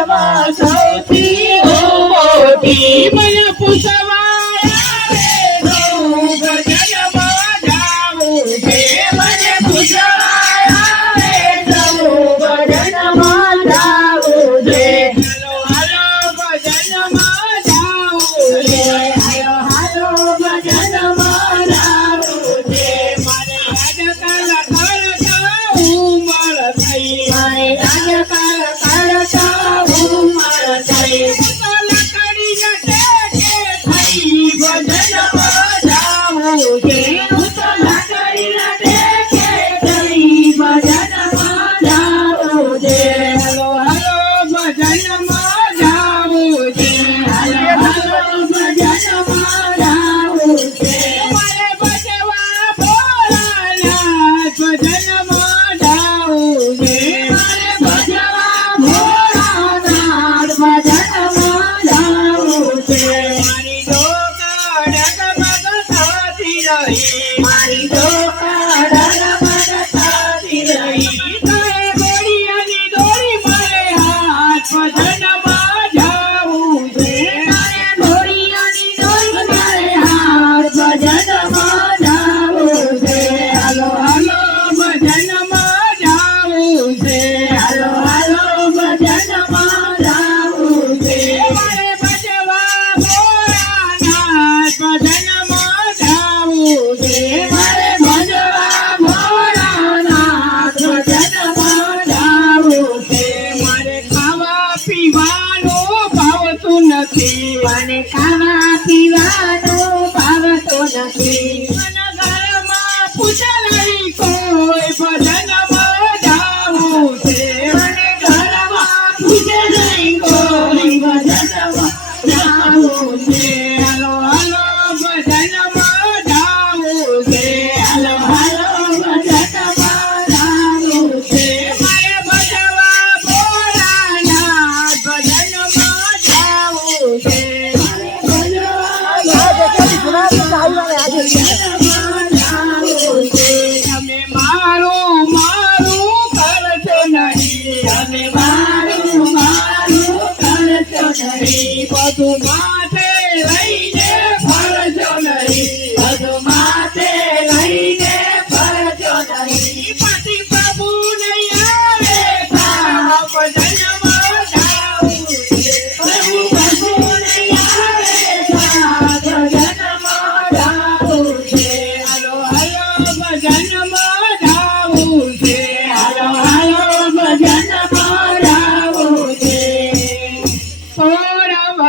ભજનમાં સૌથી મોટી મને પૂછવાયા રે ગૌ ભજનમાં જાવું છે મને પૂછવાયા રે ગૌ ભજનમાં જાવું છે હાલો હાલો ભજનમાં જાવું છે હાલો હાલો ભજનમાં જાવું છે મારે આજકાલ કરતા ઉમર થઈ મારે આજકાલ કરતા ઉમર થઈ લકડી ટેકે થઈ ભજનમાં જાવું છે હું તો લકડી ટેકે થઈ ભજનમાં જાવું છે હાલો હાલો ભજનમાં જાવું છે હાલો હાલો ભજનમાં જાવું છે મારે ભજવા ભોળાનાથ ભજનમાં જાવું છે મારે ભજવા ભોળાનાથ ભજનમાં જાવું છે મારી ડોકા ડગમગ થતી રહી મારી ડોકા ડગમગ થતી રહી તારે ઘોડિયાની દોરી મારે હાથ ભજનમાં જાવું છે મારે ઘોડિયાની દોરી મારે હાથ ભજનમાં જાવું છે હાલો હાલો ભજનમાં જાવું છે હાલો હાલો ભજનમાં જાવું છે મારે ભજવા ભોળાનાથ ભજનમાં જાવું છે મારે ભજવા ભોળાનાથ ભજનમાં જાવું છે મારે ખાવા પીવાનું ભાવતું નથી મને ખાવા પીવાનું ભાવતું નથી મને ઘરમાં પૂછલાઈ કોઈ ભજનમાં જાવું છે મને ઘરમાં પૂછલાઈ કોઈ ભજનમાં જાવું છે હાલો હાલો ભજનમાં જાવું છે હાલો હાલો ભજનમાં જાવું છે મારે ભજવા ભોળાનાથ ભજનમાં જાવું છે મારે ભજવા ભોળાનાથ ભજનમાં જાવું છે તમે મારું મારું કરશો નહીં તમે મારું મારું કરશો નહીં બધું